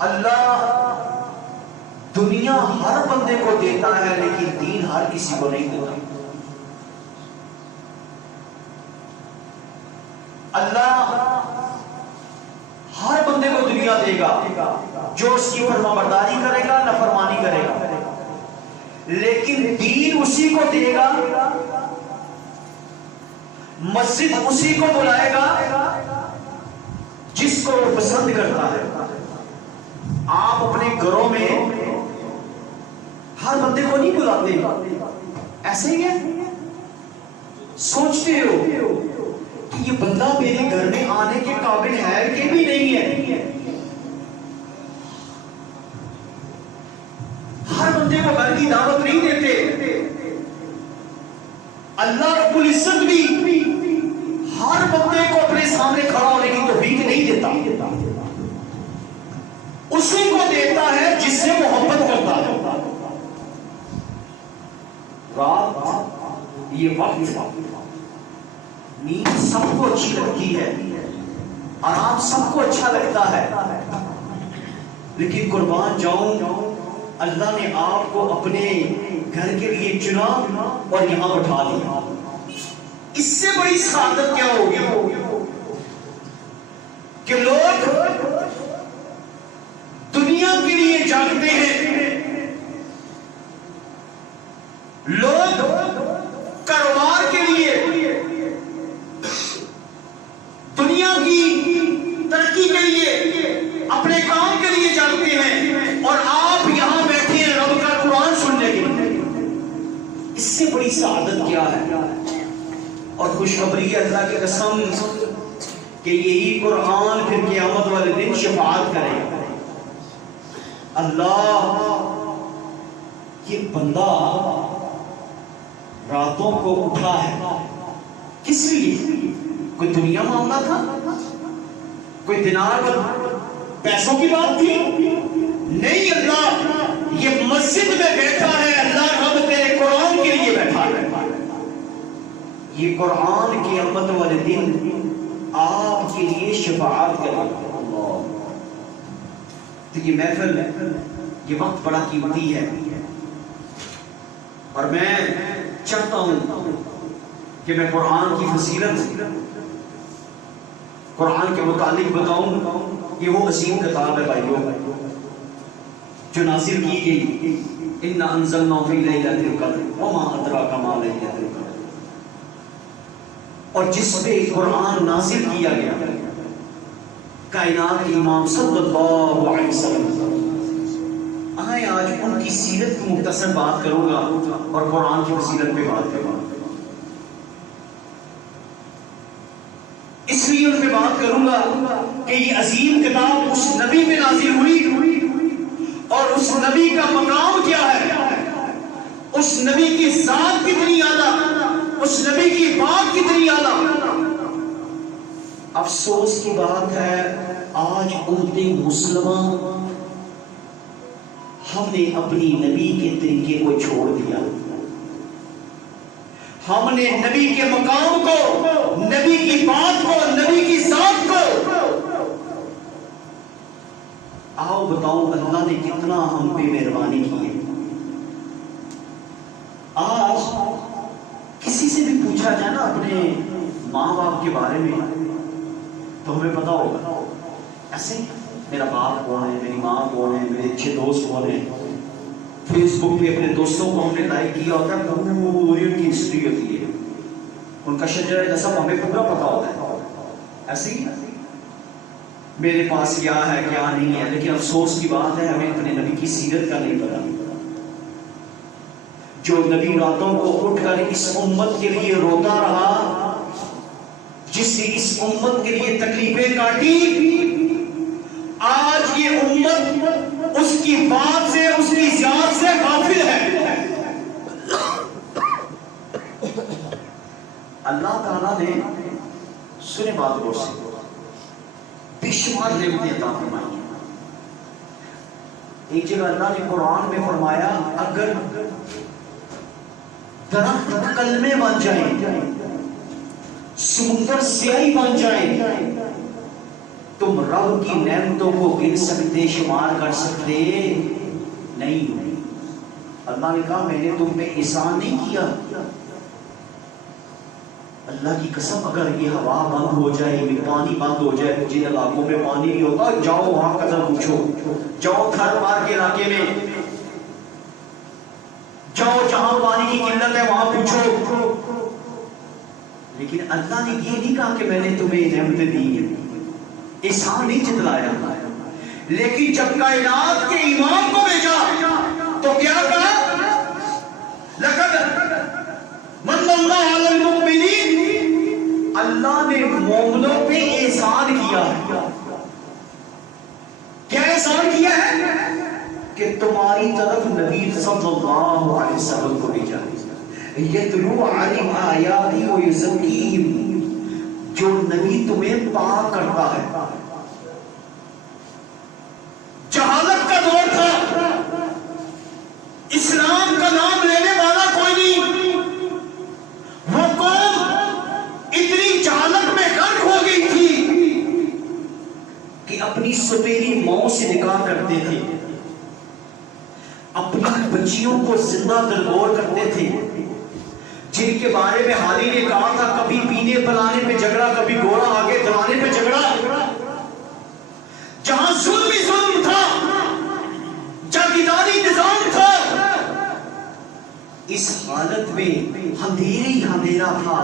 اللہ دنیا ہر بندے کو دیتا ہے لیکن دین ہر کسی کو نہیں دیتا. اللہ ہر بندے کو دنیا دے گا جو اس کی فرمانبرداری کرے گا نافرمانی کرے گا، لیکن دین اسی کو دے گا، مسجد اسی کو بلائے گا جس کو وہ پسند کرتا ہے. آپ اپنے گھروں میں ہر بندے کو نہیں بلاتے، ایسے ہی ہے. سوچتے ہو کہ یہ بندہ میرے گھر میں آنے کے قابل ہے کہ بھی نہیں ہے. ہر بندے کو گھر کی دعوت نہیں دیتے. اللہ رب العزت بھی ہر بندے کو اپنے سامنے کھڑا ہونے کی توفیق نہیں دیتا، اسی کو دیتا ہے جس سے محبت کرتا ہے. رات یہ وقت نیند سب کو اچھی لگتی ہے، آرام سب کو اچھا لگتا ہے، لیکن قربان جاؤں اللہ نے آپ کو اپنے گھر کے لیے چنا اور یہاں بٹھا لیا. اس سے بڑی سعادت کیا ہوگی کہ لوگ دنیا کے لیے جاگتے ہیں، لوگ کاروبار کے لیے، دنیا کی ترقی کے لیے، اپنے کام کے لیے جاگتے ہیں، اور آپ یہاں بیٹھے ہیں رب کا قرآن سننے کے لیے. اس سے بڑی سعادت کیا ہے؟ اور خوشخبری اللہ کی قسم کہ یہی قرآن پھر قیامت والے دن شفاعت کرے گا. اللہ یہ بندہ راتوں کو اٹھا ہے کس لیے؟ کوئی دنیا معاملہ تھا؟ کوئی دینار پیسوں کی بات تھی؟ نہیں، اللہ یہ مسجد میں بیٹھا ہے، اللہ رب تیرے قرآن کے لیے بیٹھا ہے. یہ قرآن قیامت والے دن آپ کے لیے شفاعت کرے گا. تو یہ محفل، یہ وقت بڑا قیمتی ہے، اور میں چاہتا ہوں کہ میں قرآن کی فضیلت قرآن کے متعلق بتاؤں. یہ وہ عظیم کتاب ہے بھائیوں جو نازل کی گئی، اِنَّا أَنزَلْنَاهُ فِي لَيْلَةِ الْقَدْرِ وَمَا أَدْرَاكَ مَا لَيْلَةُ الْقَدْرِ. اور جس پہ قرآن نازل کیا گیا کائنات کے امام صلی اللہ علیہ وسلم. آئے آج ان کی سیرت کی مختصر بات کروں گا اور قرآن کی فضیلت پہ بات کروں گا. اس لیے ان پہ بات کروں گا کہ یہ عظیم کتاب اس نبی پہ نازل ہوئی، اور اس نبی کا مقام کیا ہے، اس نبی کی ذات کتنی اعلیٰ، اس نبی کی بات کتنی اعلیٰ. افسوس کی بات ہے آج امت مسلمہ ہم نے اپنی نبی کے طریقے کو چھوڑ دیا. ہم نے نبی کے مقام کو، نبی کی بات کو، نبی کی ذات کو، آؤ بتاؤ اللہ نے کتنا ہم پہ مہربانی کی ہے. آج کسی سے بھی پوچھا جائے نا اپنے ماں باپ کے بارے میں تو ہمیں پتا ہوگا. ایسے میرا باپ کون ہے، میری ماں کون ہے، میرے اچھے دوست کون ہیں. فیس بک پہ اپنے دوستوں کو ہم نے لائک کیا ہوتا ہے، پوری ان کی ہسٹری ہوتی ہے، ان کا شجرہ نسب ہمیں پورا پتا ہوتا ہے. ایسے ہی میرے پاس کیا ہے کیا نہیں ہے، لیکن افسوس کی بات ہے ہمیں اپنے نبی کی سیرت کا نہیں پتا. جو نبی راتوں کو اٹھ کر اس امت کے لیے روتا رہا، جس نے اس امت کے لیے تکلیفیں کاٹی، آج یہ امت اس کی بات سے، اس کی ذات سے غافل ہے. اللہ تعالیٰ نے سنے بات غور سے بے شمار نعمتیں عطا فرمائی. ایک جگہ اللہ نے قرآن میں فرمایا اگر درخت کلمے بن جائیں، سمندر سیاہی بن جائیں، تو تم رب کی نعمتوں کو گن سکتے، شمار کر سکتے نہیں۔ اللہ نے کہا میں نے تم پہ احسان نہیں کیا؟ اللہ کی قسم اگر یہ ہوا بند ہو جائے، یہ پانی بند ہو جائے، جن علاقوں میں پانی نہیں ہوتا جاؤ وہاں قدر پوچھو، جاؤ تھر پار کے علاقے میں جاؤ جہاں پانی کی قلت ہے وہاں پوچھو۔ لیکن اللہ نے یہ نہیں کہا کہ میں نے تمہیں نعمتیں دی ہیں، احسان نہیں جتلایا۔ لیکن جب کائنات کے امام کو بھیجا تو کیا کہا؟ لقد من اللہ علی المؤمنین، اللہ نے مومنوں پہ احسان کیا۔ کیا احسان کیا ہے؟ کہ تمہاری طرف نبی صلی اللہ علیہ وسلم کو بھیجا، یتلو علیہم آیاتی ویزکیہم، جو نبی تمہیں پاک کرتا ہے۔ جہالت کا دور تھا، اسلام کا نام لینے والا کوئی نہیں، وہ قوم اتنی جہالت میں غرق ہو گئی تھی کہ اپنی سپیری ماؤں سے نکاح کرتے تھے، اپنی بچیوں کو زندہ درگور کرتے تھے، جن کے بارے میں حالی نے کہا تھا کبھی پینے پلانے پہ جھگڑا، کبھی گھوڑا آگے دلانے پہ جھگڑا، جہاں ظلم ہی ظلم تھا، جاگیداری نظام تھا، اس حالت میں اندھیرے ہی اندھیرا تھا۔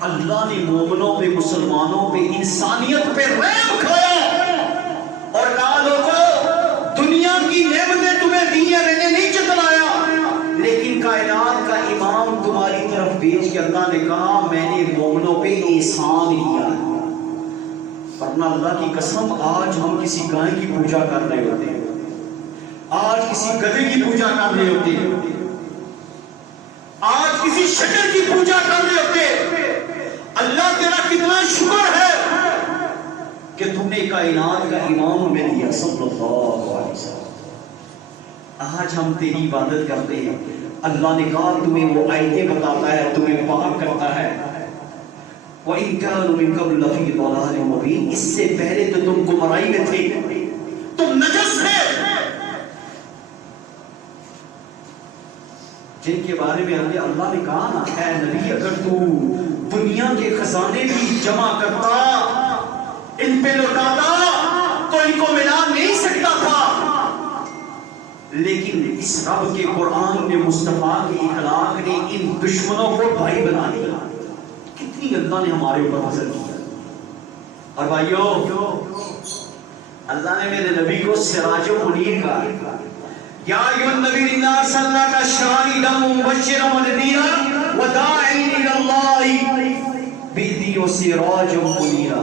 اللہ نے مومنوں پہ، مسلمانوں پہ، انسانیت پہ رحم کھایا اور کہا لوگوں دنیا کی نعمتیں تمہیں دی ہیں، میں نے نہیں جتلایا، لیکن کائنات کا امام تمہاری طرف بھیج کے اللہ نے کہا میں نے مومنوں پہ احسان کیا۔ ورنہ اللہ کی قسم آج ہم کسی گائے کی پوجا کر رہے ہوتے ہیں، آج کسی گدھے کی پوجا کر رہے ہوتے ہیں، آج کسی شجر کی پوجا کر رہے ہوتے۔ اللہ تیرا کتنا شکر ہے کہ تم نے کائنات کا امام ہمیں دیا صلی اللہ علیہ وسلم۔ آج ہم تیری عبادت کرتے ہیں، اللہ نے کہا تمہیں وہ آیتیں بتاتا ہے، تمہیں پاک کرتا ہے۔ وَإِن كَانُوا مِن قَبْلُ لَفِي ضَلَالٍ مُبِينٍ، اس سے پہلے تو تم گمراہی میں تھے، تم نجس تھے، جن کے بارے میں اللہ نے کہا نا اے نبی اگر تو دنیا کے خزانے بھی جمع کرتا، ان پہ لوٹاتا تو ان کو ملا نہیں سکتا تھا، لیکن اس رب کے قرآن نے، مصطفیٰ کے اخلاق نے ان دشمنوں کو بھائی بنا دیا۔ کتنی اللہ نے ہمارے اوپر فضل کیا۔ اور بھائیو اللہ نے میرے نبی کو سراج و منیر کہا، یا ایھا النبی انا ارسلناک شاہدا ومبشرا ونذیرا وداعیا الی اللہ باذنہ وسراجا منیرا۔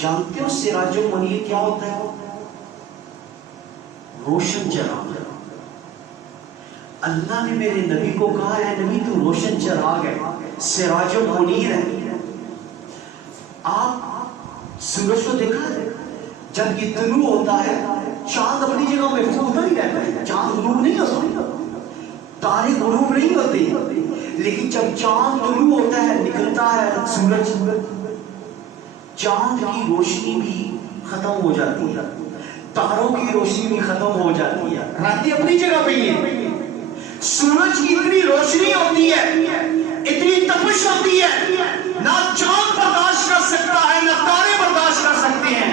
جانتے ہو سراج و منیر کیا ہوتا ہے؟ روشن چراغ۔ اللہ نے میرے نبی کو کہا ہے نبی تو روشن چراغ ہے، سراج و منیر ہے۔ آپ سورج کو دیکھا ہے جب یہ طلوع ہوتا ہے، چاند اپنی جگہ محفوظ ہوتا ہی رہتا ہے، چاند غروب نہیں ہوتا، تارے غروب نہیں ہوتے، لیکن جب چاند طلوع ہوتا ہے، نکلتا ہے سورج، چاند کی روشنی بھی ختم ہو جاتی ہے، تاروں کی روشنی بھی ختم ہو جاتی ہے، راتیں اپنی جگہ پہ ہی ہیں۔ سورج کی اتنی روشنی ہوتی ہے، اتنی تپش ہوتی ہے، نہ چاند برداشت کر سکتا ہے نہ تارے برداشت کر سکتے ہیں۔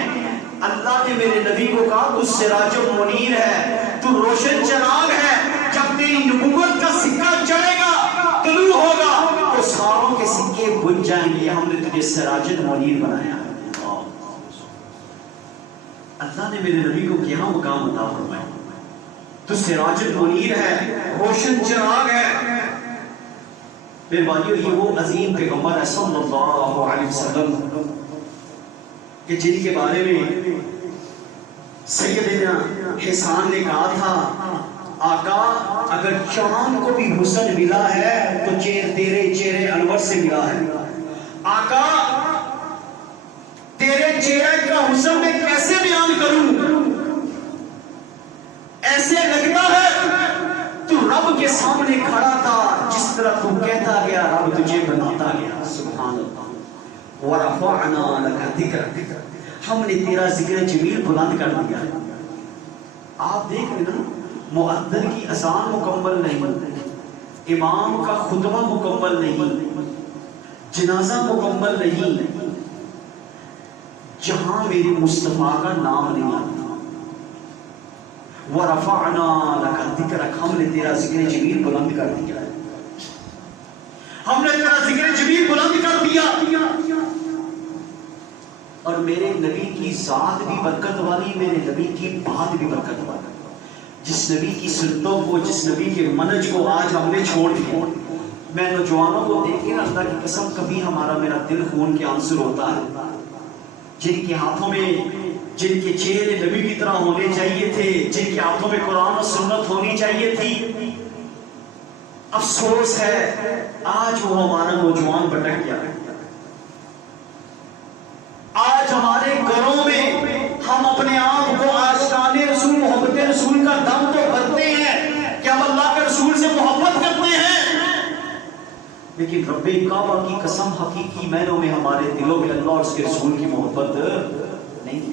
اللہ نے میرے نبی کو کہا تو سراج و منیر ہے، تو روشن چراغ ہے، جب تیری نبوت کا سکہ چڑھے گا، طلوع ہوگا تو ساروں کے سکے بجھ جائیں گے، ہم نے تجھے سراج و منیر بنایا۔ اللہ نے میرے نبی کو کیا مقام عطا فرمایا، تو سراج و منیر ہے، روشن چراغ ہے۔ پھر بھائیو یہ وہ عظیم پیغمبر ہے صلی اللہ علیہ وسلم کہ جن کے بارے میں سیدنا حسان نے کہا تھا آقا اگر چاند کو بھی حسن ملا ہے تو تیرے چہرے انور سے ملا ہے۔ آقا تیرے چہرے کا حسن میں کیسے بیان کروں، ایسے لگتا ہے تو رب کے سامنے کھڑا تھا، جس طرح تو کہتا گیا رب تجھے بناتا گیا۔ سبحان اللہ۔ وَرَفَعْنَا لَكَ ذِكْرَكَ، ہم نے تیرا ذکر جمیل بلند کر دیا. آپ دیکھ رہے نا مؤذن کی اذان مکمل نہیں, امام کا خطبہ مکمل نہیں, جنازہ مکمل نہیں, جہاں میرے مصطفیٰ کا نام نہیں آتا. وَرَفَعْنَا لَكَ ذِكْرَكَ, ہم نے تیرا ذکر جمیل بلند کر دیا, ہم نے تیرا ذکر جمیل بلند کر دیا. اور میرے نبی کی ذات بھی برکت والی, میرے نبی کی بات بھی برکت والی. جس نبی کی سنتوں کو, جس نبی کے منہج کو آج ہم نے چھوڑ دیا. میں نوجوانوں کو دیکھ کے اللہ کی قسم کبھی ہمارا میرا دل خون کے آنسر ہوتا ہے, جن کے ہاتھوں میں, جن کے چہرے نبی کی طرح ہونے چاہیے تھے, جن کے ہاتھوں میں قرآن و سنت ہونی چاہیے تھی. افسوس ہے آج وہ ہمارا نوجوان بھٹک گیا ہے. آج ہمارے گھروں میں ہم اپنے آپ کو عاشقان رسول, محبت رسول کا دم تو بھرتے ہیں کہ ہم اللہ کے رسول سے محبت کرتے ہیں, لیکن رب کعبہ کی قسم حقیقی معنوں میں ہمارے دلوں میں اللہ اور اس کے رسول کی محبت نہیں ہے.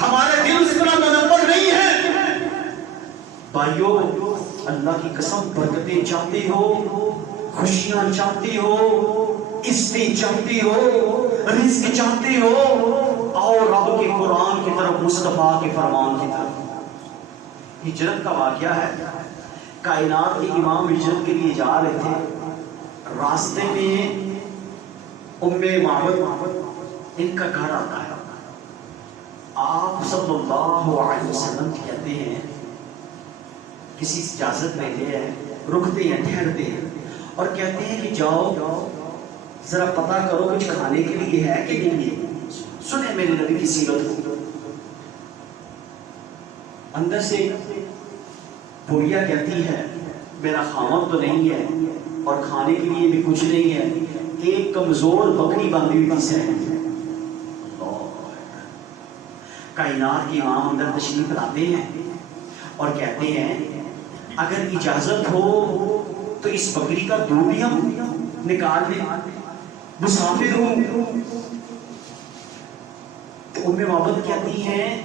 ہمارے دل اس طرح منور نہیں ہے. بھائیو, اللہ کی قسم برکتیں چاہتے ہو, خوشیاں چاہتے ہو, عزتیں چاہتے ہو, رزق چاہتے ہو, آؤ رب کے قرآن کی طرف, مصطفیٰ کے فرمان کی طرف. ہجرت کا واقعہ ہے. کائنات کے امام ہجرت کے لیے جا رہے تھے, راستے میں ام معبد ان کا گھر آتا ہے. آپ صلی اللہ علیہ وسلم کہتے ہیں کسی اجازت لیتے ہیں, رکتے ہیں, ٹھہرتے ہیں اور کہتے ہیں کہ جاؤ ذرا پتا کرو کچھ کھانے کے لیے ہے کہ نہیں ہے. سنیں میرے نبی کی سیرت کو. اندر سے بڑھیا کہتی ہے میرا خامد تو نہیں ہے اور کھانے کے لیے بھی کچھ نہیں ہے, ایک کمزور بکری باندھی ہوئی سے. کائنات کے امام اندر تشریف لاتے ہیں اور کہتے ہیں اگر اجازت ہو تو اس بکری کا دودھ بھی ہم نکال لیں, مسافر ہوں. تو ام معبد کہتی ہیں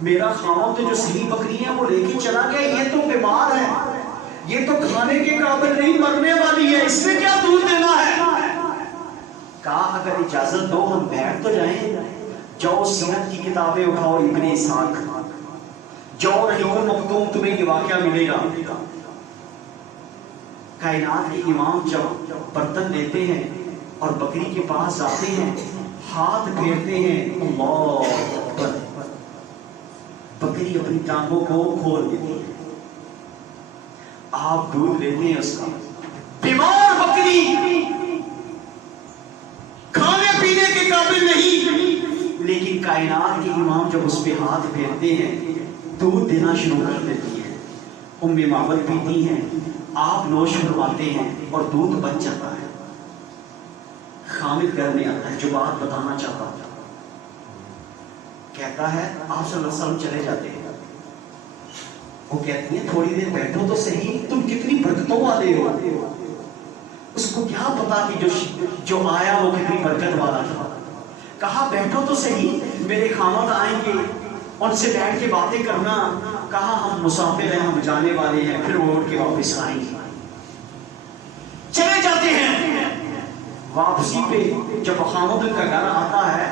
میرا خامد تو جو صحیح بکری ہے وہ لے کے چلا گیا, یہ تو بیمار ہے, یہ تو کھانے کے قابل نہیں, مرنے والی ہے, اس میں کیا دودھ دینا ہے. کہا اگر اجازت دو ہم بیٹھ تو جائیں, جاؤ سیرت کی کتابیں اٹھاؤ, ابن اسحاق, جاؤ رحیق المختوم, تمہیں یہ واقعہ ملے گا. کائنات کے امام جب برتن لیتے ہیں اور بکری کے پاس جاتے ہیں, ہاتھ پھیرتے ہیں, اللہ اکبر, بکری اپنی ٹانگوں کو کھول دیتی ہے. آپ دودھ لیتے ہیں اس کا, بیمار بکری, کھانے پینے کے قابل نہیں, لیکن کائنات کے امام جب اس پہ ہاتھ پھیرتے ہیں دودھ دینا شروع کر دیتی ہے. ام معبد پیتی ہیں, آپ نوش فرماتے ہیں اور دودھ بن جاتا ہے. خامد گھر میں آتا ہے, جو بات بتانا چاہتا ہوں, کہتا ہے آپ صلی اللہ علیہ وسلم چلے جاتے ہیں. وہ کہتی ہیں تھوڑی دیر بیٹھو تو صحیح, تم کتنی برکتوں والے ہو. اس کو کیا پتا کہ جو آیا وہ کتنی برکت والا تھا. کہا بیٹھو تو صحیح, میرے خامد آئیں گے, ان سے بیٹھ کے باتیں کرنا. کہا ہم مسافر ہیں, ہم جانے والے ہیں, پھر وہ اٹھ کے واپس آئیں گے. چلے جاتے ہیں. واپسی پہ جب خامد کا گھر آتا ہے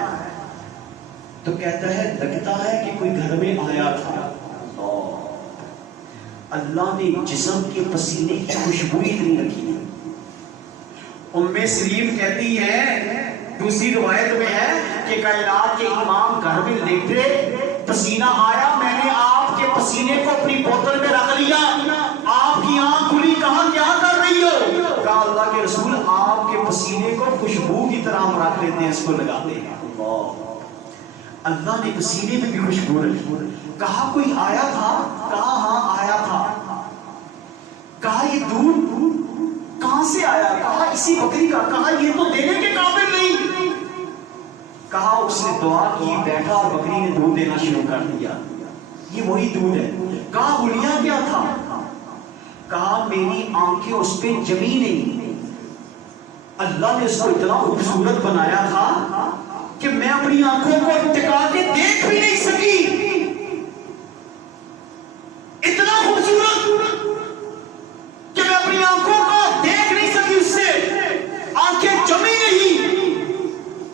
تو کہتا ہے لگتا ہے کہ کوئی گھر میں آیا تھا. اللہ نے جسم کے پسینے کی خوشبو اتنی رکھی. ام سلیم کہتی ہے, دوسری روایت میں ہے کہ کائنات کے امام گھر میں لیٹے, پسینہ آیا, میں نے آپ کے پسینے کو اپنی بوتل میں رکھ لیا. آپ کی آنکھ کھلی, کہا کیا کر رہی ہو؟ کہا اللہ کے رسول آپ کے پسینے کو خوشبو کی طرح ہم رکھ لیتے ہیں, اس کو لگاتے ہیں. اللہ نے پسینے میں بھی خوشبو رکھی. کہا کوئی آیا تھا؟ کہا ہاں آیا تھا. کہا یہ دودھ کہاں سے آیا؟ کہا اسی بکری کا. کہا یہ تو دینے کے قابل نہیں. کہا اس نے دعا کی, بیٹھا اور بکری نے دودھ دینا شروع کر دیا. یہ وہی دودھ ہے. کہا ہولیا کیا تھا؟ کہا میری آنکھیں اس پہ جمی نہیں, اللہ نے اس کو اتنا خوبصورت بنایا تھا کہ میں اپنی آنکھوں کو ٹکا کے دیکھ بھی نہیں سکی، اتنا خوبصورت کہ میں اپنی آنکھوں کو دیکھ نہیں سکی، اس سے آنکھیں جمی نہیں۔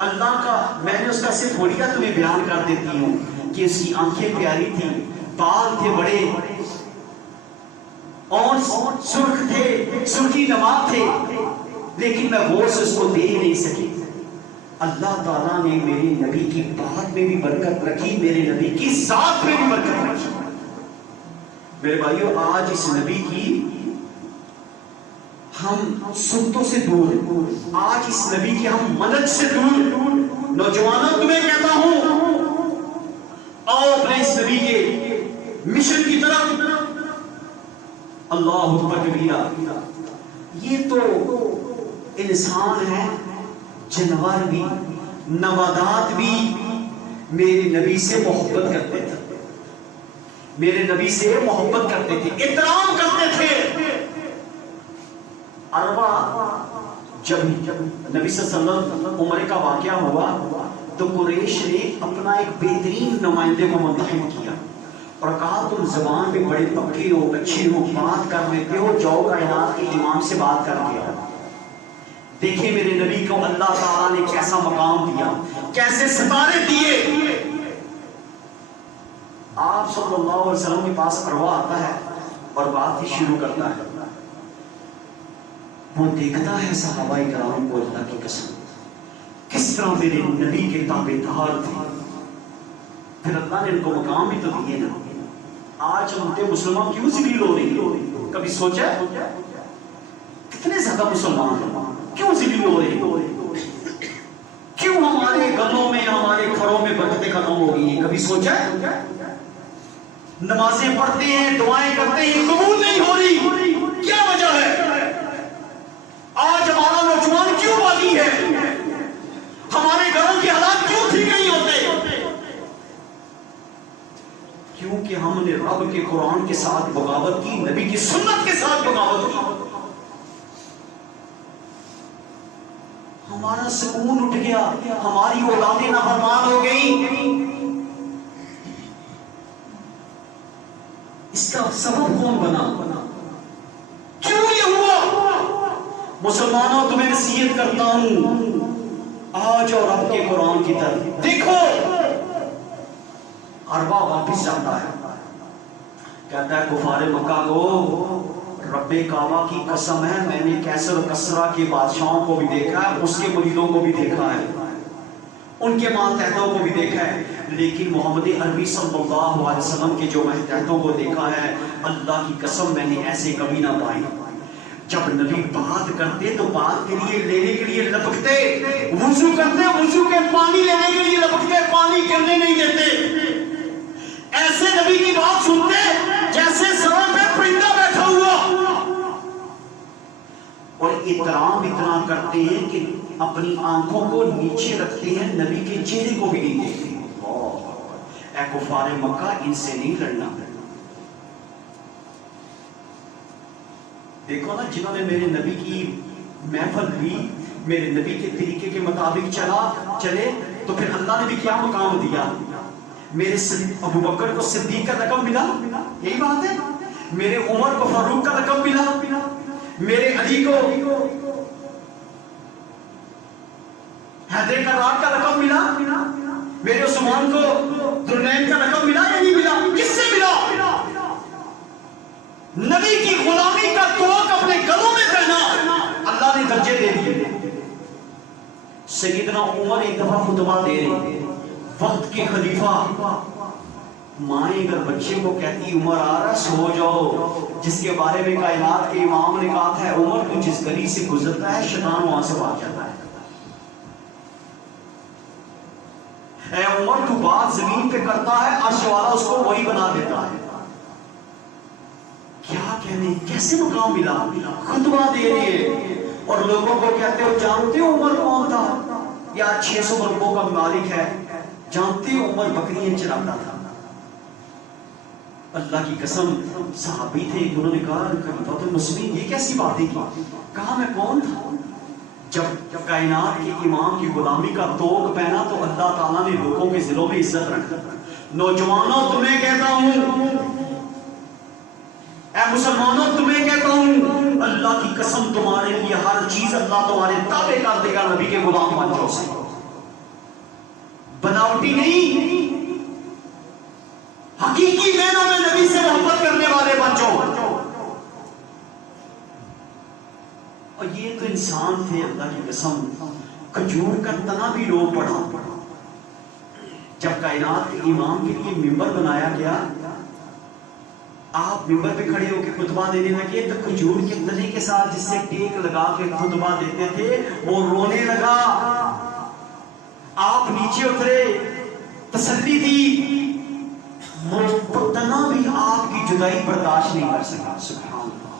اللہ کا میں نے اس کا صرف ہولیہ تمہیں بیان کر دیتی ہوں کہ اس کی آنکھیں پیاری تھی، بال تھے بڑے اور سرخ تھے، سرخی نماد تھے، لیکن میں وہ سے اس کو دیکھ نہیں سکی۔ اللہ تعالیٰ نے میرے نبی کی بات میں بھی برکت رکھی، میرے نبی کی ذات میں بھی برکت رکھی۔ میرے بھائیو، آج اس نبی کی ہم سنتوں سے دور، آج اس نبی کی ہم مدد سے دور۔ نوجوانوں تمہیں کہتا ہوں، آؤ اپنے اس نبی کے مشن کی طرف۔ اللہ اکبر کبیرہ، یہ تو انسان ہے، جانور بھی، نباتات بھی میرے نبی سے محبت کرتے تھے، میرے نبی سے محبت کرتے تھے، احترام کرتے تھے۔ عربہ جب نبی صلی اللہ علیہ وسلم عمرے کا واقعہ ہوا تو قریش نے اپنا ایک بہترین نمائندے کو منتخب کیا اور کہا تم زبان میں بڑے پکے ہو، اچھے ہو، بات کر لیتے ہو، جاؤ کائنات کے امام سے بات کر کے آؤ۔ دیکھیں میرے نبی کو اللہ تعالیٰ نے کیسا مقام دیا، کیسے ستارے دیے۔ آپ صلی اللہ علیہ وسلم کے پاس عروہ آتا ہے اور بات ہی شروع کرتا ہے، وہ دیکھتا ہے صحابہ کرام کو، اللہ کی قسم کس طرح میرے نبی کے تابعدار تھے، پھر اللہ نے ان کو مقام بھی تو دیے نا۔ آج ہم مسلمان کیوں ذلیل ہو رہی؟ کبھی سوچا کتنے زیادہ مسلمان کیوں ذلیل ہو رہے؟ کیوں ہمارے گھروں میں، ہمارے گھروں میں برکتیں ختم ہو گئی ہیں؟ کبھی سوچا؟ نمازیں پڑھتے ہیں، دعائیں کرتے ہیں، قبول نہیں ہو رہی، کیا وجہ ہے؟ آج ہمارا نوجوان کیوں باغی ہے؟ ہمارے گھروں کے حالات کیوں ٹھیک نہیں ہوتے؟ کیونکہ ہم نے رب کے قرآن کے ساتھ بغاوت کی، نبی کی سنت کے ساتھ بغاوت کی۔ ہمارا سکون اٹھ گیا، ہماری اولادیں نافرمان ہو گئی۔ اس کا سبب کون بنا؟ کیوں یہ ہوا؟ مسلمانوں تمہیں نصیحت کرتا ہوں، آج اور رب کے قرآن کی طرف دیکھو۔ عربہ واپس جاتا ہے، کہتا ہے کفار مکہ کو رب کعبہ کی قسم ہے، میں نے کیسر و کسرا کے بادشاہوں کو بھی دیکھا ہے، اس کے مریدوں کو بھی دیکھا ہے، ان کے ماتحتوں کو بھی دیکھا ہے، لیکن محمد عربی صلی اللہ علیہ وسلم کے جو ماتحتوں کو دیکھا ہے، اللہ کی قسم میں نے ایسے کبھی نہ پائی۔ جب نبی بات کرتے تو بات کے لیے لینے کے لیے لپکتے، وضو کرتے وضو کے پانی لینے کے لیے لپکتے، پانی گرنے نہیں دیتے۔ ایسے نبی کی بات سنتے جیسے سروں پہ پرندہ بیٹھا ہوا، اور احترام اتنا کرتے ہیں کہ اپنی آنکھوں کو نیچے رکھتے ہیں، نبی کے چہرے کو بھی نہیں دیکھتے۔ اے کفار مکہ، ان سے نہیں لڑنا۔ دیکھو نا، جنہوں نے میرے نبی کی محفل لی، میرے نبی کے طریقے کے مطابق چلے تو پھر اللہ نے بھی کیا مقام دیا؟ میرے ابو بکر کو صدیق کا لقب ملا، یہی بات ہے۔ میرے عمر کو فاروق کا لقب ملا، میرے علی کو حیدر کرار کا لقب ملا، میرے عثمان کو ذوالنورین کا لقب ملا یا نہیں ملا؟ کس سے ملا؟ نبی کی غلامی کا توق اپنے گلوں میں پہنا، اللہ نے درجے دے دیے۔ سیدنا عمر ایک دفعہ خطبہ دے رہے، وقت کے خلیفہ، مائیں اگر بچے کو کہتی عمر آ رہا سو جاؤ، جس کے بارے میں کائنات کے امام نے کہا تھا عمر تو جس گلی سے گزرتا ہے شیطان وہاں سے بھاگ جاتا ہے۔ اے عمر تو بات زمین پہ کرتا ہے، عرش والا اس کو وہی بنا دیتا ہے۔ کیا کہنے، کیسے مقام ملا؟ خطبہ دے رہے اور لوگوں کو کہتے ہو جانتے ہو عمر کون تھا؟ یا 600 مربوں کا مالک ہے؟ جانتے ہو عمر بکریاں چراتا تھا؟ اللہ کی قسم، صحابی تھے، انہوں نے کہا خلیفۃ المسلمین یہ کیسی باتیں کی؟ کہا میں کون تھا؟ جب کائنات کے امام کی غلامی کا توق پہنا تو اللہ تعالیٰ نے لوگوں کے دلوں میں عزت رکھ دی. نوجوانوں تمہیں کہتا ہوں، اے مسلمانوں تمہیں کہتا ہوں، اللہ کی قسم تمہارے لیے ہر چیز اللہ تمہارے تابع کر دے گا. نبی کے غلام بن جاؤ سے، بناوٹی نہیں، حقیقی معنوں میں نبی سے محبت کرنے والے بن جاؤ. اور یہ تو انسان تھے اللہ کی قسم. کھجور کا تنا بھی رو پڑا. جب کائنات کے امام کے لیے ممبر بنایا گیا، آپ ممبر پہ کھڑے ہو کے خطبہ دینے لگے تو کھجور کے تنے کے ساتھ جس سے ٹیک لگا کے خطبہ دیتے تھے وہ رونے لگا. آپ نیچے اترے، تسلی دی، وہ تنا بھی آپ کی جدائی برداشت نہیں کر سکا. سبحان اللہ،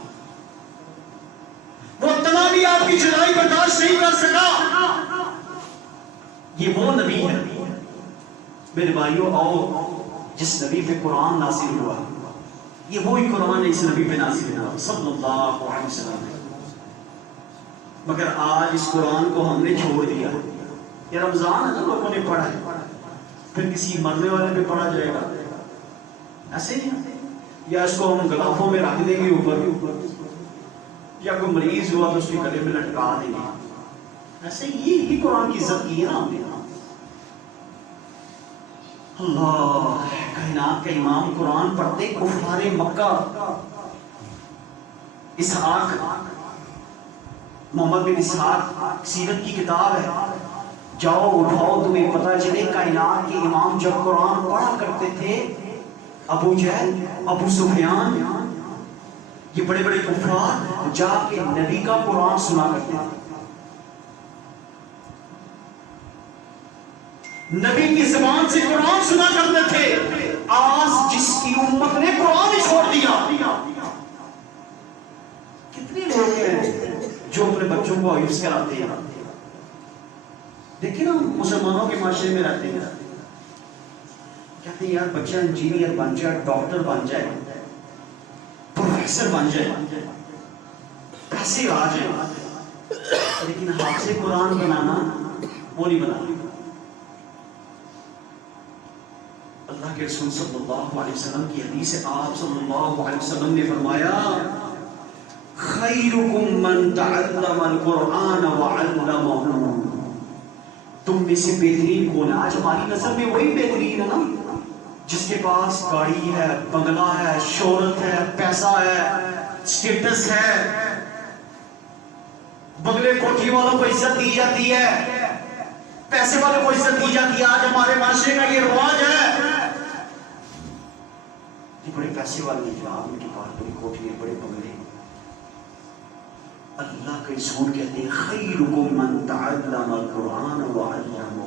وہ تنا بھی آپ کی جدائی برداشت نہیں کر سکا. یہ وہ نبی ہے میرے بھائیوں، آؤ جس نبی پہ قرآن نازل ہوا، یہ وہی قرآن ہے اس نبی پہ نازل ہوا صلی اللہ علیہ وسلم. مگر آج اس قرآن کو ہم نے چھوڑ دیا. یہ رمضان ہے نا، لوگوں نے پڑھا ہے، پھر کسی مرنے والے پہ پڑھا جائے گا ایسے ہی، یا اس کو ہم غلافوں میں رکھ دیں گے اوپر، یا کوئی مریض ہوا تو اس کے گلے میں لٹکا دیں گے. ایسے ہی قرآن کی عزت کی ہے نا ہم نے. اللہ، کائنات کا امام قرآن پڑھتے کفار مکہ. اسحاق، محمد بن اسحاق سیرت کی کتاب ہے، جاؤ اٹھاؤ تمہیں پتہ چلے کائنات کے امام جب قرآن پڑھا کرتے تھے، ابو جہل، ابو سفیان، یہ بڑے بڑے کفار جا کے نبی کا قرآن سنا کرتے تھے. نبی کی زبان سے قرآن سنا کرتے تھے. آج جس کی امت نے قرآن ہی چھوڑ دیا. کتنے لوگ ہیں جو اپنے بچوں کو حفظ کراتے ہیں. دیکھیں نا مسلمانوں کے معاشرے میں رہتے ہیں، کہتے ہیں یار بچہ انجینئر بن جائے، ڈاکٹر بن جائے، پروفیسر بن جائے، پیسے آ جائے، لیکن حافظ قرآن بنانا وہ نہیں بنانا. اللہ کے رسول صلی اللہ علیہ وسلم کی حدیث ہے، آپ صلی اللہ علیہ وسلم نے فرمایا خیرکم من تعلم القرآن وعلمہ. تم میں سے بہترین کون ہے؟ آج ہماری نظر میں وہی بہترین ہے نا جس کے پاس گاڑی ہے، بنگلہ ہے، شہرت ہے، پیسہ ہے، اسٹیٹس ہے. بنگلے کوٹھی والوں کو عزت دی جاتی ہے، پیسے والوں کو عزت دی جاتی ہے. آج ہمارے معاشرے کا یہ رواج ہے. بڑے پیسے والے جو آپ ان کے پاس بڑی کوٹھی، بڑے بنگلے. اللہ کے رسول کہتے ہیں خیرکم من تعلم القرآن وعلمہ.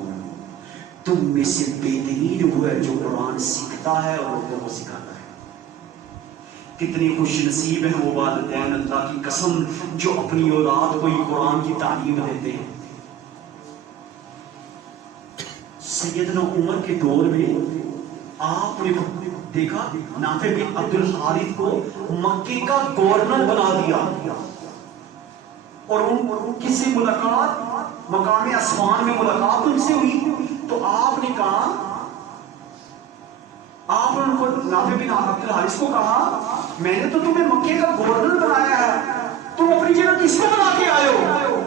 تم میں سے بہترین وہ ہے جو قرآن سیکھتا ہے اور لوگوں کو سکھاتا ہے. کتنی خوش نصیب ہیں وہ والدین اللہ کی قسم جو اپنی اولاد کو یہ قرآن کی تعلیم دیتے ہیں. سیدنا عمر کے دور میں آپ نے دیکھا نافع بن عبد الحارث کو مکے کا گورنر بنا دیا، اور ان کی سے ملاقات مقام اسمان میں ملاقات ان سے ہوئی. تو آپ نے کہا، آپ نے ان کو نافع بن عبد الحارث کو کہا میں نے تو تمہیں مکے کا گورنر بنایا ہے، تم اپنی جگہ کس کو بنا کے آئے ہو؟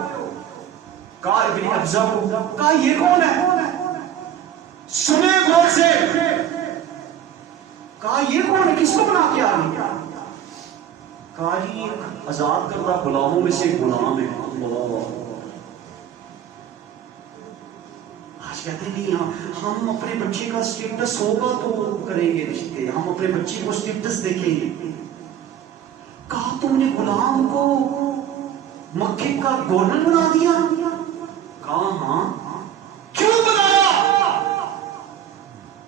کہا ابن ابزہ کو. کہا یہ کون ہے؟ سنے غور سے. کہا یہ کون ہے، کس کو بنا کے آئے؟ کہا جی ایک آزاد کردہ غلاموں میں سے غلام ہے. اللہ، آج کہتے ہیں نہیں ہم اپنے بچے کا اسٹیٹس ہوگا تو کریں گے رشتے، ہم اپنے بچے کو اسٹیٹس دیکھیں گے. کہا تم نے غلام کو مکے کا گورنر بنا دیا؟ کہا ہاں. کیوں بنایا؟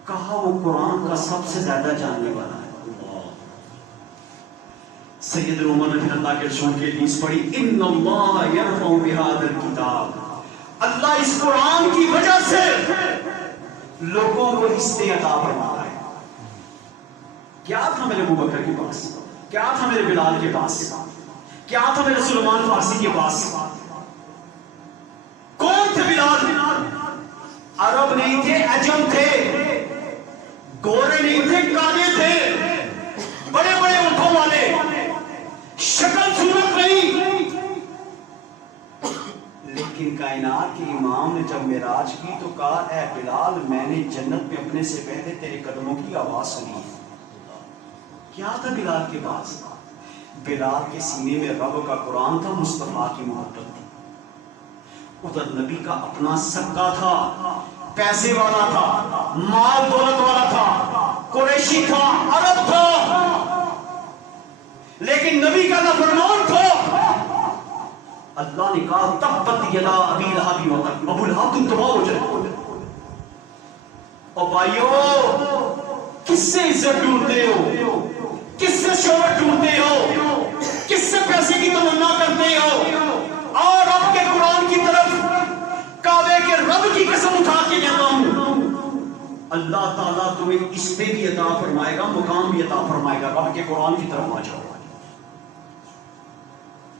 کہا وہ قرآن کا سب سے زیادہ جاننے والا ہے. سید عمر نے پھر اللہ کے رسول کی حدیث پڑھی ان اللہ یرفع بہذا الکتاب. اللہ اس قرآن کی وجہ سے لوگوں کو حصے عطا فرما رہا ہے. کیا تھا میرے ابو بکر کے پاس؟ کیا تھا میرے بلال کے پاس؟ کیا تھا میرے سلمان فارسی کے پاس؟ عرب نہیں تھے، عجم تھے، گورے نہیں تھے، کالے تھے، بڑے بڑے اونٹوں والے، شکل صورت نہیں، لیکن کائنات کے امام نے جب معراج کی تو کہا اے بلال میں نے جنت میں اپنے سے پہلے تیرے قدموں کی آواز سنی ہے۔ کیا تھا بلال کے پاس؟ بلال کے سینے میں رب کا قرآن تھا، مصطفیٰ کی محبت تھی، ادھر نبی کا اپنا سکا تھا، پیسے والا تھا، مال دولت والا تھا، قریشی تھا، عرب تھا، لیکن نبی کا نافرمان تھا۔ اللہ نے کہا تبت یدا ابی لہب وتب، ابو لہب تم تباہ ہو جائے۔ اور بھائیو کس سے عزت ڈھونڈتے ہو؟ کس سے شہرت ڈھونڈتے ہو؟ کس سے پیسے کی تمنا کرتے ہو؟ اور رب کے قرآن کی طرف، کعبے کے رب کی قسم اٹھا کے کہتا ہوں اللہ تعالیٰ تمہیں اس پہ بھی عطا فرمائے گا، مقام بھی عطا فرمائے گا۔ رب کے قرآن کی طرف آ جاؤ۔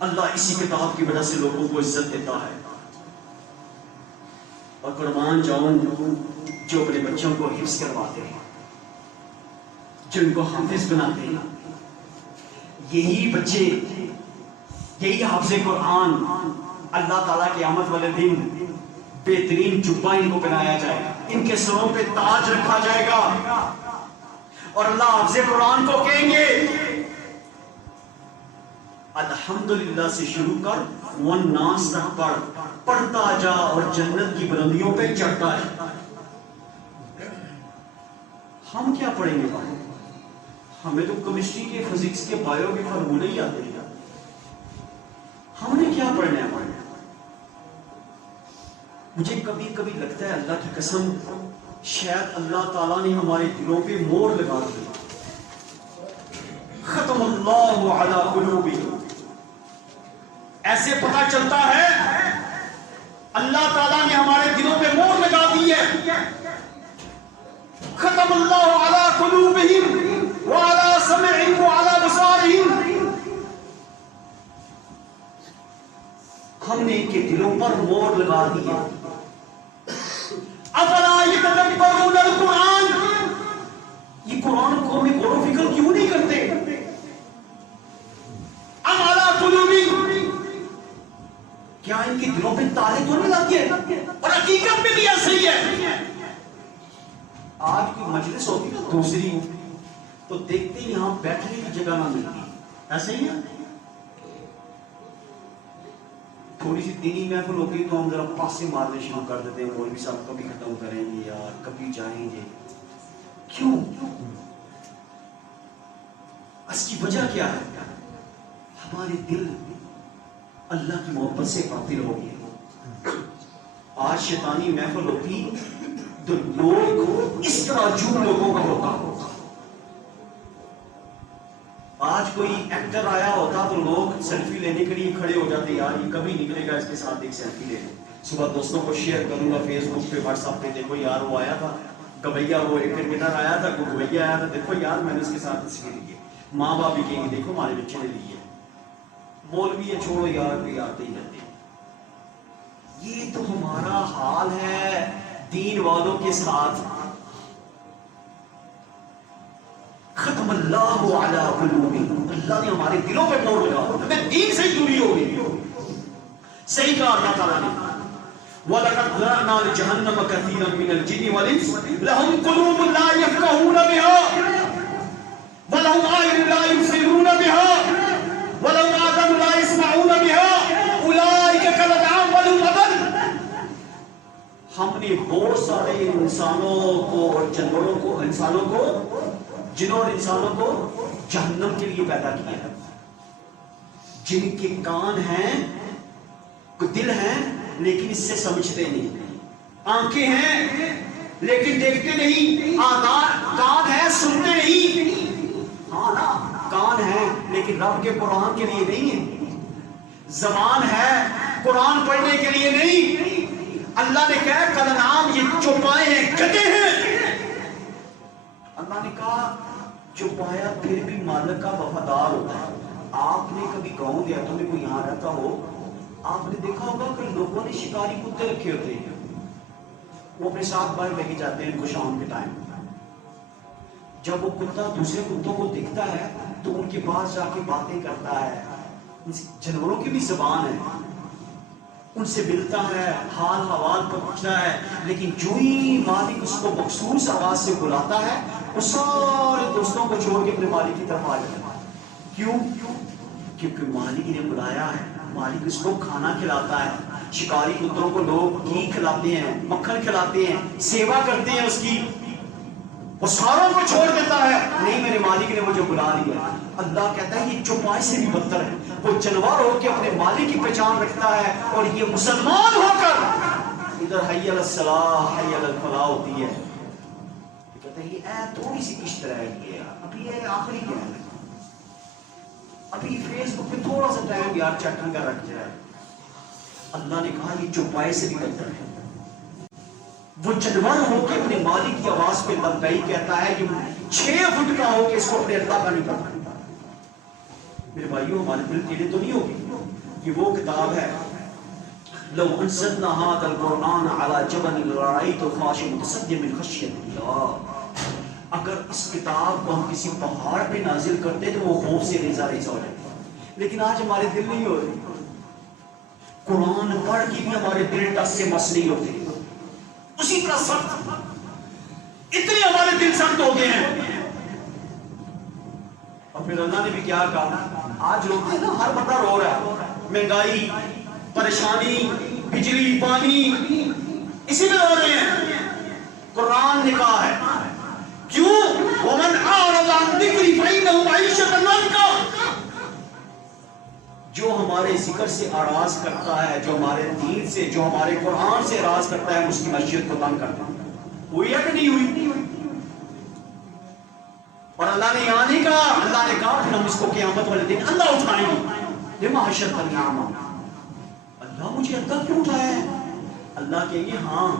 اللہ اسی کتاب کی وجہ سے لوگوں کو عزت دیتا ہے۔ اور قربان جاؤں جو اپنے بچوں کو حفظ کرواتے ہیں، جو ان کو حافظ بناتے ہیں، یہی بچے، یہی حافظ قرآن، اللہ تعالیٰ کی آمد والے دن بہترین جبہ ان کو پہنایا جائے گا، ان کے سروں پہ تاج رکھا جائے گا، اور اللہ حافظ قرآن کو کہیں گے الحمدللہ سے شروع کر والناس تک پڑھ، پڑھتا جا اور جنت کی بلندیوں پہ چڑھتا ہے۔ ہم کیا پڑھیں گے بھائی؟ ہمیں تو کیمسٹری کے، فزکس کے، بایو کے فارمولے ہی آتے ہیں، ہم نے کیا پڑھنا ہے؟ مجھے کبھی کبھی لگتا ہے اللہ کی قسم شاید اللہ تعالیٰ نے ہمارے دلوں پہ مور لگا دی، ختم اللہ علی قلوبہم، ایسے پتہ چلتا ہے اللہ تعالیٰ نے ہمارے دلوں پہ مور لگا دی ہے۔ ختم اللہ علی قلوبہم وعلی سمعہم وعلی بصارہم، ہم نے ان کے دلوں پر مور لگا دی ہے۔ افلا یتدبرون القرآن، یہ قرآن کو ہمیں غور و فکر کیوں نہیں کرتے؟ ام علی قلوب، کیا ان کے دلوں پہ تالے تو نہیں لگے؟ اور حقیقت میں بھی ایسے ہی ہے۔ آج کی مجلس ہوتی ہے دوسری تو دیکھتے ہیں یہاں بیٹھنے کی جگہ نہ ملتی، ایسے ہی ہے۔ تھوڑی سی دینی محفل ہوگی تو ہم ذرا پاسے مارنے شروع کر دیتے ہیں، مولوی صاحب کبھی ختم کریں گے یار، کبھی جائیں گے، کیوں؟ اس کی وجہ کیا ہے؟ ہمارے دل اللہ کی محبت سے غافل ہو گئے۔ آج شیطانی محفل ہوتی تو لوگ اس طرح جھوم لوگوں کا ہوتا، آج کوئی ایکٹر آیا ہوتا تو لوگ سیلفی لینے کے لیے کھڑے ہو جاتے، یار یہ کبھی نکلے گا اس کے ساتھ ایک سیلفی لے لیں۔ صبح دوستوں کو شیئر کروں گا فیس بک پہ، واٹس ایپ پہ، دیکھو یار وہ آیا تھا گویا، وہ ایک کرکٹر آیا تھا، گویا آیا تھا، دیکھو یار میں نے اس کے ساتھ تصویر لی ہے۔ ماں باپ بھی کہیں گے دیکھو ہمارے بچے نے لی ہے۔ مولوی ہے چھوڑو یار، کوئی آتے ہی رہتے۔ یہ تو ہمارا حال ہے دین والوں کے ساتھ۔ ختم اللہ علی قلوبہم، اللہ نے ہمارے دلوں پہ مور لگا، ہمیں دین سے دوری ہو گئی۔ صحیح کہا اللہ تعالیٰ نے وَلَقَدْ ذَرَأْنَا لِجَهَنَّمَ كَثِيرًا مِنَ الْجِنِّ وَالْإِنسِ لَهُمْ قُلُوبٌ لَا يَفْقَهُونَ بِهَا وَلَهُمْ أَعْيُنٌ لَا يُبْصِرُونَ بِهَا وَلَهُمْ آذَانٌ لَا يَسْمَعُونَ بِهَا أُولَٰئِكَ كَالْأَنْعَامِ بَلْ هُمْ أَضَلُّ۔ ہم نے بہت سارے انسانوں کو اور جانوروں کو، انسانوں کو، جنوں اور انسانوں کو جہنم کے لیے پیدا کیا ہے، جن کے کان ہیں، دل ہیں لیکن اس سے سمجھتے نہیں، آنکھیں ہیں لیکن دیکھتے نہیں، کان ہے سنتے نہیں، ہاں نا کان ہے لیکن رب کے قرآن کے لیے نہیں ہے، زبان ہے قرآن پڑھنے کے لیے نہیں۔ اللہ نے کہا کلنعام، یہ چوپائے ہیں، گدھے ہیں۔ اللہ نے کہا چوپایا پھر بھی مالک کا وفادار ہوتا ہے۔ آپ نے کبھی گاؤں دیہاتوں میں کوئی یہاں رہتا ہو، آپ نے دیکھا ہوگا کہ لوگوں نے شکاری کتے رکھے ہوتے ہیں، وہ اپنے ساتھ باہر لے کے جاتے ہیں ان کو شام کے ٹائم. جب وہ کتا دوسرے کتوں کو دیکھتا ہے تو ان کے پاس جا کے باتیں کرتا ہے. جانوروں کی بھی زبان ہے, ان سے ملتا ہے, حال حوال پوچھتا ہے, لیکن جو ہی مالک اس کو مخصوص آواز سے بلاتا ہے وہ سارے دوستوں کو چھوڑ کے اپنے مالک کی طرف آ جاتا ہے. کیوں؟ کیونکہ مالک نے بلایا ہے, مالک اس کو کھانا کھلاتا ہے. شکاری کتوں کو لوگ گھی کھلاتے ہیں, مکھن کھلاتے ہیں, سیوا کرتے ہیں اس کی, وہ ساروں کو چھوڑ دیتا ہے. نہیں, میرے مالک نے مجھے بلا لیا. اللہ کہتا ہے یہ چوپائے سے بھی بدتر ہے. وہ جانور ہو کے اپنے مالک کی پہچان رکھتا ہے, اور یہ مسلمان ہو کر ادھر حی علی الصلاح حی علی الفلاح ہوتی ہے. کہتا ہے یہ تھوڑی سی قسط رہ گئی ہے, ابھی یہ آخری کیا ہے, ابھی فیس بک پہ تھوڑا سا ٹائم یار چیٹنگ کا رکھ جائے. اللہ نے کہا یہ چوپائے سے بھی بدتر ہے. وہ جانور ہو کے اپنے مالک کی آواز پہ لبیک کہتا ہے, جو 6 فٹ کا ہو کے اس کو اپنے اللہ کا نہیں پتا. میرے بھائیوں, ہمارے دل ٹیڑے تو نہیں ہوگی. یہ وہ کتاب ہے, لو انزلنا هذا القرآن على جبل لرأيته خاشعا متصدعا من خشية الله. اگر اس کتاب کو ہم کسی پہاڑ پہ نازل کرتے تو وہ خوف سے ریزہ ریزہ ہو جائے. لیکن آج ہمارے دل نہیں ہو رہے. قرآن پڑھ کے بھی ہمارے دل ٹس سے مس نہیں ہوتے, اسی طرح سخت, اتنے ہمارے دل سخت ہو گئے ہیں. اور پھر اللہ نے بھی کیا کہا, آج لوگ ہیں نا, ہر بندہ رو رہا ہے, مہنگائی, پریشانی, بجلی, پانی, اسی میں رو رہے ہیں. قرآن نے کہا ہے کیوں, ومن اعرض عن ذکری فإنہ معیشۃ ضنکا. جو ہمارے ذکر سے اعراض کرتا ہے, جو ہمارے دین سے, جو ہمارے قرآن سے اعراض کرتا ہے, اس کی معیشت کو تنگ کرتا ہے. ہوئی ہے کہ نہیں ہوئی؟ اور اللہ نے یہاں نہیں کہا, اللہ نے کہا پھر ہم اس کو قیامت والے دن اللہ اٹھائیں گے. لما حشرتنی اعمیٰ, اللہ مجھے اللہ کیوں اٹھایا ہے؟ اللہ کہیں گے ہاں,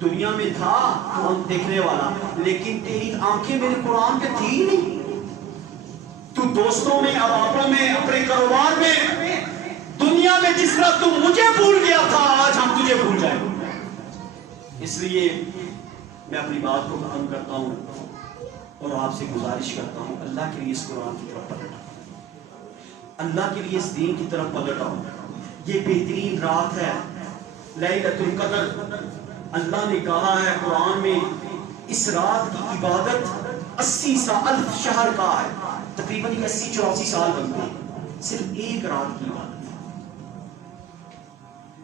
دنیا میں تھا تو ہم دیکھنے والا, لیکن تیری آنکھیں میرے قرآن پہ تھی نہیں. تو دوستوں میں, عواموں میں, اپنے کاروبار میں, دنیا میں جس طرح تو مجھے بھول گیا تھا, آج ہم تجھے بھول جائیں. اس لیے میں اپنی بات کو ختم کرتا ہوں اور آپ سے گزارش کرتا ہوں, اللہ کے لیے اس قرآن کی طرف پلٹ آؤ, اللہ کے لیے اس دین کی طرف پلٹ آؤ. یہ بہترین رات ہے, لیلۃ القدر. اللہ نے کہا ہے قرآن میں, اس رات کی عبادت 80,000 شہر کا ہے, تقریباً 80-84 سال بنتے ہیں صرف ایک رات کی عبادت.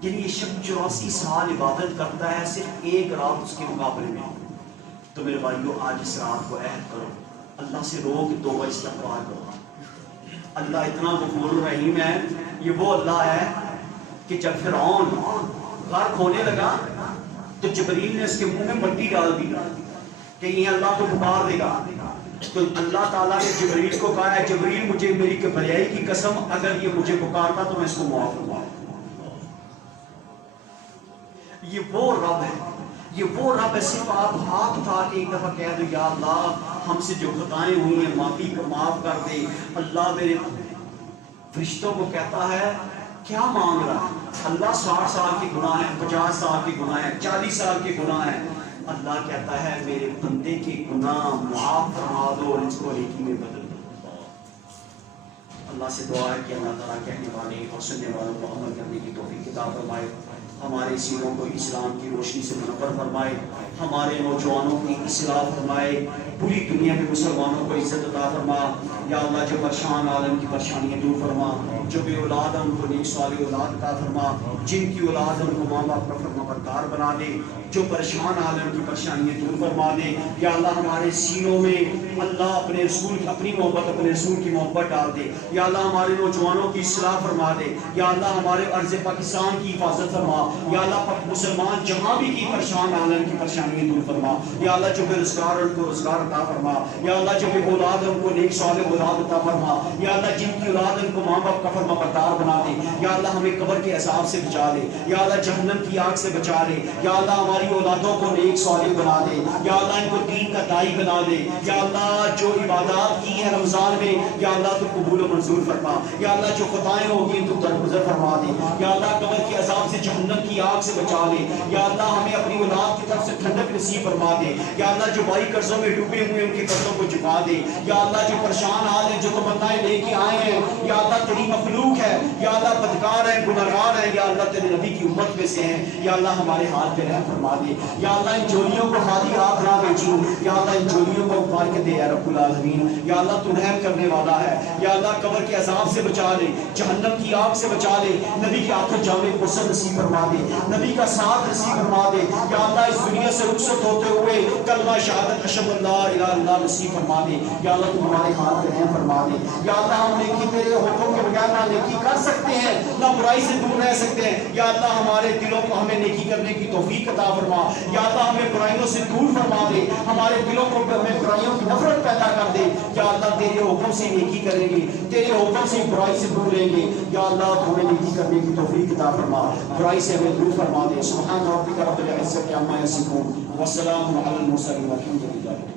یعنی یہ شخص 84 سال عبادت کرتا ہے صرف ایک رات اس کے مقابلے میں. تو میرے بھائیو, آج اس رات کو عہد کرو, اللہ سے رو کے توبہ استغفار کرو. اللہ اتنا غفور رحیم ہے. یہ وہ اللہ ہے کہ جب فرعون غرق ہونے لگا تو جبریل نے اس کے منہ میں مٹی ڈال دی کہ یہ اللہ کو پکار دے گا. تو اللہ تعالیٰ نے جبریل کو کہا ہے, جبریل مجھے میری کبریائی کی قسم, اگر یہ مجھے پکارتا تو میں اس کو معاف کروں. یہ وہ رب ہے, یہ وہ رب ہے. صرف آپ ہاتھ اٹھا کے ایک دفعہ کہہ دو, یا اللہ ہم سے جو خطائیں ہوئی ہیں معافی کو معاف کر دے. اللہ میرے فرشتوں کو کہتا ہے کیا مانگ رہا ہے؟ اللہ 60 سال کے گناہ ہیں, 50 سال کے گناہ ہیں, 40 سال کے گناہ ہیں. اللہ کہتا ہے میرے بندے کے گناہ معاف فرما دو اور اس کو نیکی میں بدل دو. اللہ سے دعا ہے کہ اللہ تعالیٰ کہنے والے اور سننے والوں کو عمل کرنے کی توفیق عطا فرمائے. ہمارے سینوں کو اسلام کی روشنی سے منور فرمائے, ہمارے نوجوانوں کی اصلاح فرمائے, پوری دنیا میں مسلمانوں کو عزت عطا فرما. یا اللہ جو پریشان عالم کی پریشانیاں دور فرما, جو بے اولاد ہیں ان کو نیک صالح اولاد عطا فرما, جن کی اولاد ان کو ماں باپ کا فرما بردار بنا دے, جو پریشان عالم کی پریشانیاں دور فرما دے. یا اللہ ہمارے سینوں میں اللہ اپنے رسول کی اپنی محبت, اپنے رسول کی محبت ڈال دے. یا اللہ ہمارے نوجوانوں کی اصلاح فرما دے. یا اللہ ہمارے عرض پاکستان کی حفاظت فرما. یا اللہ مسلمان جہاں بھی کی پریشان عالم کی پریشانیاں دور فرما. یا اللہ جو بے روزگار ان کو روزگار عطا فرما. یا اللہ جو بے اولاد ان کو نیک صالح اولاد عطا فرما. یا اللہ جن کی اولاد ان کو ماں باپ کا فرما بردار بنا دے. یا اللہ ہمیں قبر کے عذاب سے بچا دے. یا اللہ جہنم کی آگ سے بچا لے. یا اللہ ہماری اولادوں کو نیک صالح بنا دے. یا اللہ ان کو دین کا داعی بنا دے. یا اللہ جو عبادات کی ہے رمضان میں, یا اللہ تو قبول و منظور فرما. یا اللہ جو خطائیں ہوگی تو درگزر فرما دے. یا اللہ قبر کے عذاب سے جہنم جہنم کی آگ سے بچا دے یا اللہ ہمیں اپنی اولاد کی طرف سے ٹھنڈک نصیب فرما دے یا اللہ جو بھائی قرضوں میں ڈوبے ہوئے ان کے قرضوں کو چکا دے یا اللہ جو پریشان حال ہیں جو تمنائیں لے کے آئے ہیں یا اللہ تیری مخلوق ہے یا اللہ بدکار ہیں گنہگار ہیں یا اللہ تیرے نبی کی امت میں سے ہیں یا اللہ ہمارے حال پہ رحم فرما دے یا اللہ ان چوریوں کو خالی ہاتھ نہ بھیجو یا اللہ ان چوریوں کو اتار کے دے یا رب العالمین یا اللہ تو رحم کرنے والا ہے یا اللہ قبر کے عذاب سے بچا لے جہنم کی آگ سے بچا لے نبی کے آخر جامع غسل نصیب فرما دے نبی کا ساتھ نصیب فرما دے یا اللہ اس دنیا سے رخصت ہوتے ہوئے کلمہ شہادت اشہد ان لا الہ الا اللہ نصیب فرما دے یا اللہ تو ہمارے حال پہ رحم فرما دے یا اللہ ہم نیکی تیرے حکم کے بغیر نہ نیکی کر سکتے ہیں نہ برائی سے دور رہ سکتے ہیں یا اللہ ہمارے دلوں کو ہمیں نیکی کرنے کی توفیق عطا فرما یا اللہ ہمیں برائیوں سے دور فرما دے ہمارے دلوں کو ہمیں برائیوں کی نفرت پیدا کر دے یا اللہ تیرے حکم سے نیکی کریں گے تیرے حکم سے برائی سے دور رہیں گے یا اللہ تو ہمیں نیکی کرنے کی توفیق عطا فرما برائی سے ہمیں دور فرما دے سبحان ربک رب العزت عما یصفون والسلام علی المرسلین والحمد للہ